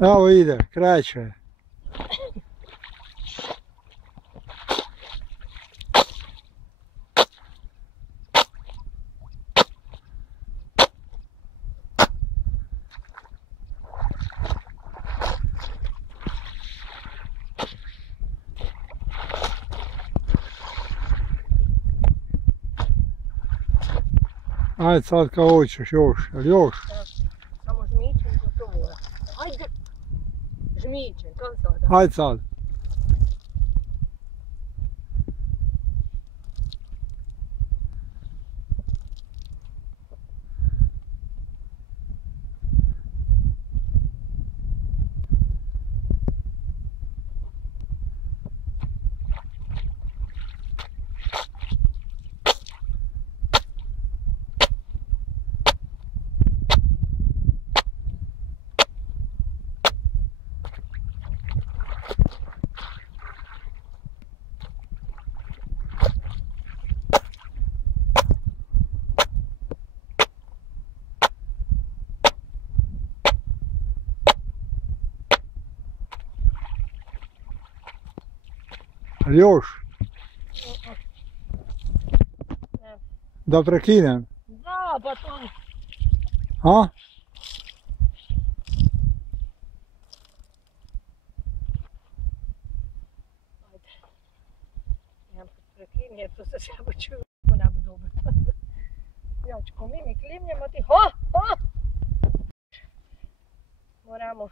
Evo ide, kreće. Ajde sad kao hoćeš, još, još. Samo žmičem i gotovo. Ajde. Žmičem, kako sada? Ajde sad. Još. Da prekinem. Da, pa to... A? Ajde. Ja prekinem jer to se samo čuju ako ne bu dobro. Ja ću ko mi klimnjemo ti. Ho! Ho! Moramo